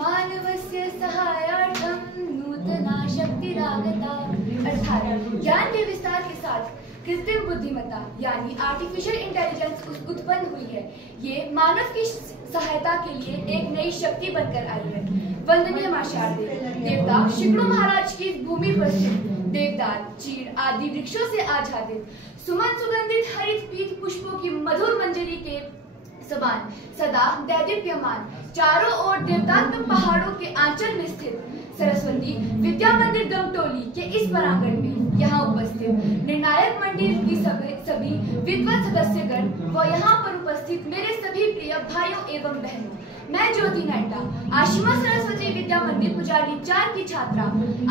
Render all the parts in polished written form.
मानवस्य सहायार्थं नूतना शक्तिरागता। अर्थात ज्ञान के विस्तार के साथ कृत्रिम बुद्धिमत्ता यानी आर्टिफिशियल इंटेलिजेंस उत्पन्न हुई है। ये मानव की सहायता के लिए एक नई शक्ति बनकर आई है। वंदनीय मां शारदे, देवता शिक्रो महाराज की भूमि पर स्थित देवदार, चीड़ आदि वृक्षों से आच्छादित सुमन सुगंधित हरित पीत पुष्पों की मधुर मंजरी के समान सदा दैदीप्यमान चारों ओर देवदात्मक पहाड़ों के आंचल में स्थित सरस्वती विद्या मंदिर गमटोली के इस प्रांगण में यहाँ उपस्थित निर्णायक मंदिर की सभी विद्वत सदस्यगण व यहाँ पर उपस्थित मेरे सभी प्रिय भाइयों एवं बहनों, मैं ज्योति नड्डा, आशिमा सरस्वती विद्या मंदिर पुजारी 4 की छात्रा,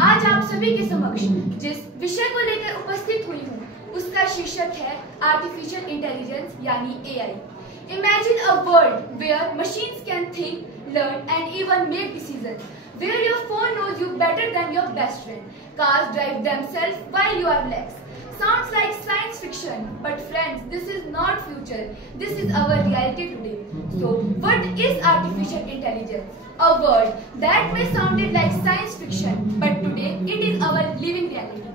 आज आप सभी के समक्ष जिस विषय को लेकर उपस्थित हुई हूँ उसका शीर्षक है आर्टिफिशियल इंटेलिजेंस यानी AI। Imagine a world where machines can think, learn and even make decisions, where your phone knows you better than your best friend, cars drive themselves while you are relaxed. Sounds like science fiction, but friends, this is not future, this is our reality today. So, what is artificial intelligence? A word that may sound like science fiction, but today it is our living reality.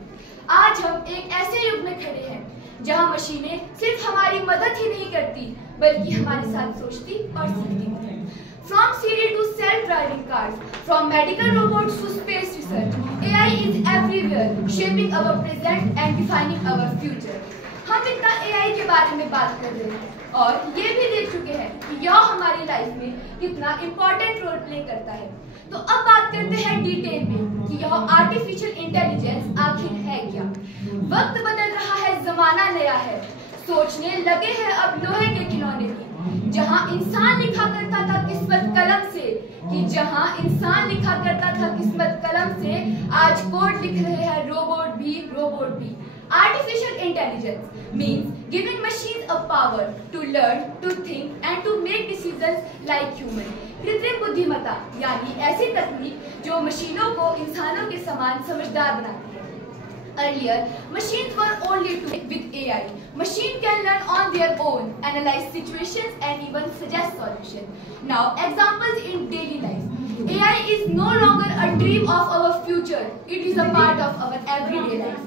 आज हम एक ऐसे युग में खड़े हैं जहां मशीनें सिर्फ हमारी मदद ही नहीं करती बल्कि हमारे साथ सोचती और सीखती हैं। From Siri to self-driving cars, from medical robots to space research, AI is everywhere, shaping our present and defining our future. हम इतना AI के बारे में बात कर रहे हैं और ये भी देख चुके हैं कि यह हमारी लाइफ में कितना इम्पोर्टेंट रोल प्ले करता है। तो अब बात करते हैं डिटेल में कि यह आर्टिफिशियल इंटेलिजेंस आखिर है क्या। वक्त बदल रहा है, जमाना नया है, सोचने लगे हैं अब लोहे के खिलौने भी। जहां इंसान लिखा करता था किस्मत कलम से, आज कोड लिख रहे हैं रोबोट भी। Artificial intelligence means giving machines a power to learn, to think and to make decisions like human. कृत्रिम बुद्धिमत्ता यानी ऐसी तकनीक जो मशीनों को इंसानों के समान समझदार बनाती है। Earlier, machines were only tools. With AI, machine can learn on their own, analyze situations and even suggest solutions. Now, examples in daily life. AI is no longer a dream of our future. It is a part of our everyday life.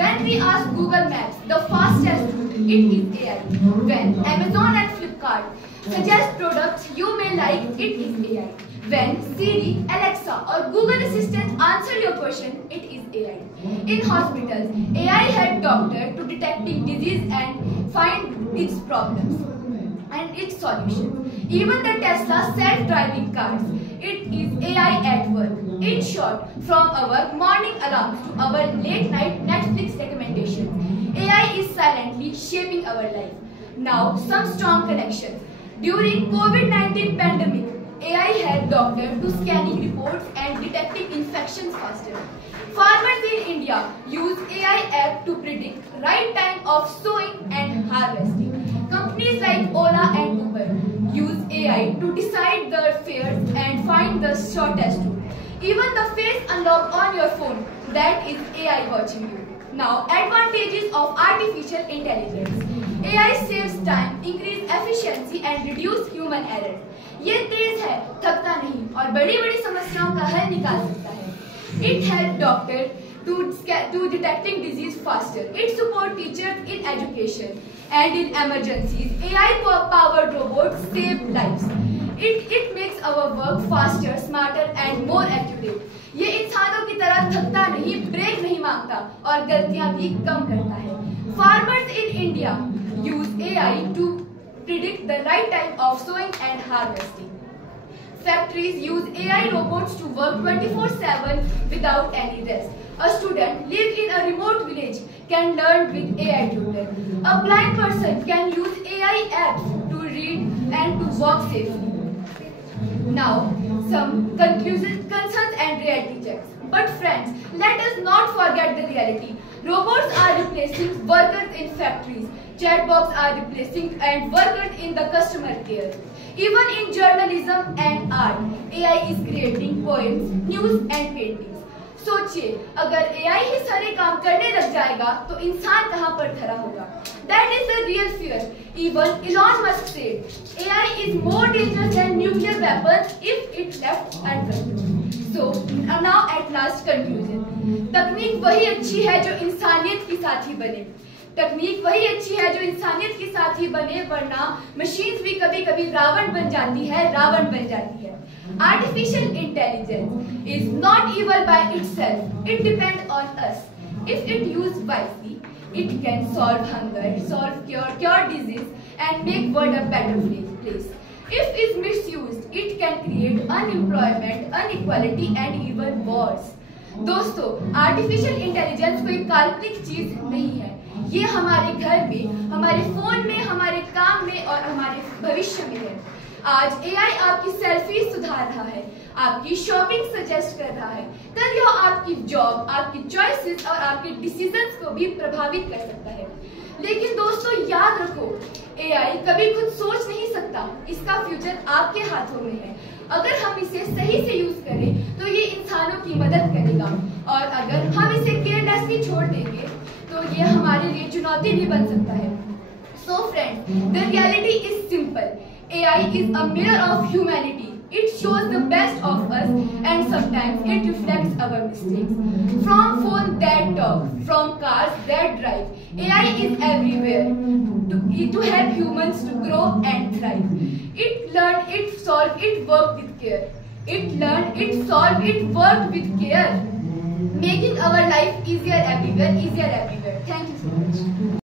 When we ask Google Maps the fastest route, it is AI. When Amazon and Flipkart suggest products you may like, it is AI. When Siri, Alexa or Google Assistant answer your question, it is AI. In hospitals, AI help doctors to detecting disease and find its problems and its solutions. Even the Tesla self-driving cars, it is AI at work. In short, from our morning alarms to our late night Netflix recommendations, AI is silently shaping our life. Now, some strong connections. During COVID-19 pandemic, AI helped doctors to scanning reports and detecting infections faster. Farmers in India use AI app to predict right time of sowing and harvesting. Companies like Ola and Uber use AI to decide the fares and find the shortest route. Even the face unlock on your phone, that is AI watching you. Now, advantages of artificial intelligence. AI saves time, increase efficiency and reduce human error. ये तेज है, थकता नहीं और बड़ी-बड़ी समस्याओं का हल निकाल सकता है। It helps doctors to detecting disease faster. It support teachers in education and in emergencies. AI-powered robots save lives. It makes our work faster, smarter and more accurate. ये इंसानों की तरह थकता नहीं, ब्रेक नहीं मांगता और गलतियां भी कम करता है। Farmers in India use AI to predict the right time of sowing and harvesting. Factories use AI robots to work 24/7 without any rest. A student live in a remote village can learn with AI tutor. A blind person can use AI apps to read and to walk safely. Now, some concerns and reality checks. But friends, let us not forget the reality. Robots are replacing workers in factories. Chatbots are replacing and workers in the customer care. Even in journalism and art, AI is creating poems, news and paintings. सोचिए, अगर AI ही सारे काम करने लग जाएगा तो इंसान कहां पर खड़ा होगा? That is the real fear. Even Elon Musk said, AI is more dangerous than nuclear weapons if it left uncontrolled. So now at last conclusion. तकनीक वही अच्छी है जो इंसानियत की साथी बने। तकनीक वही अच्छी है जो इंसानियत के साथी बने, वरना मशीन्स भी कभी कभी रावण बन जाती है, रावण बन जाती है। Artificial intelligence is not evil by itself. It depends on us. If it used wisely, it can solve hunger, cure disease, and make world a better place. If it's misused, it can create unemployment, inequality, and even wars. दोस्तों, artificial intelligence कोई काल्पनिक चीज नहीं है। ये हमारे घर में, हमारे फोन में, हमारे काम में और हमारे भविष्य में है। आज एआई आपकी सेल्फी सुधार रहा है, आपकी शॉपिंग सजेस्ट कर रहा है, कल यह आपकी जॉब, आपकी चॉइसेस और आपके डिसीजंस को भी प्रभावित कर सकता है। लेकिन दोस्तों याद रखो, एआई कभी खुद सोच नहीं सकता, इसका फ्यूचर आपके हाथों में है। अगर हम इसे सही से यूज करें तो ये इंसानों की मदद करेगा, और अगर हम इसे केयरलेसली छोड़ देंगे तो ये हमारे लिए चुनौती भी बन सकता है। So friends, the reality is simple. AI is a mirror of humanity. It shows the best of us and sometimes it reflects our mistakes. From phones that talk, from cars that drive, AI is everywhere to help humans to grow and thrive. It learned, it solved, it worked with care. It learned, it solved, it worked with care, making our life easier everywhere, easier everywhere. Thank you so much.